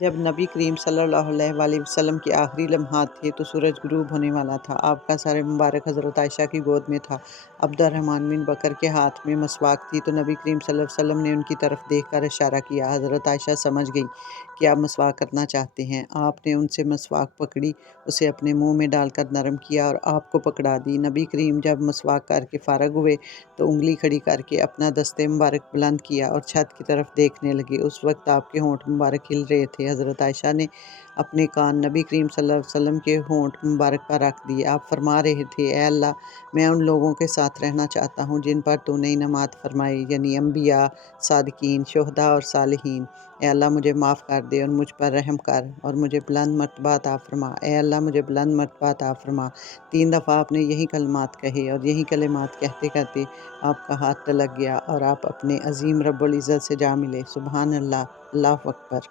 जब नबी करीम सल्लल्लाहु अलैहि वसल्लम के आखिरी लम्हात थे तो सूरज गुरूब होने वाला था। आपका सर मुबारक हज़रत आयशा की गोद में था। अब्दुर्रहमान बिन बकर के हाथ में मसवाक थी तो नबी करीम सल्लल्लाहु अलैहि वसल्लम ने उनकी तरफ देखकर इशारा किया। हज़रत आयशा समझ गई कि आप मसवाक करना चाहते हैं। आपने उनसे मसवाक पकड़ी, उसे अपने मुंह में डालकर नरम किया और आपको पकड़ा दी। नबी करीम जब मसवाक करके फ़ारग हुए तो उंगली खड़ी करके अपना दस्ते मुबारक बुलंद किया और छत की तरफ देखने लगे। उस वक्त आपके होंठ मुबारक हिल रहे थे। हज़रत आयशा ने अपने कान नबी करीम सल्लल्लाहु अलैहि वसल्लम के होंठ मुबारक पर रख दिए। आप फरमा रहे थे, ए अल्लाह, मैं उन लोगों के साथ रहना चाहता हूँ जिन पर तूने इनामात फरमाई, यानी अम्बिया, सादिकीन, शुहदा और सालिहीन। ए अल्लाह, मुझे माफ़ कर दे और मुझ पर रहम कर और मुझे बुलंद मर्तबा अता फरमा। ए अल्लाह, मुझे बुलंद मर्तबा अता फरमा। 3 दफ़ा आपने यही कलमात कहे और यही कलिमात कहते कहते आपका हाथ तलक गया और आप अपने अज़ीम रब्बुल इज़्ज़त से जा मिले। सुबहान अल्लाह, अल्लाहु अकबर।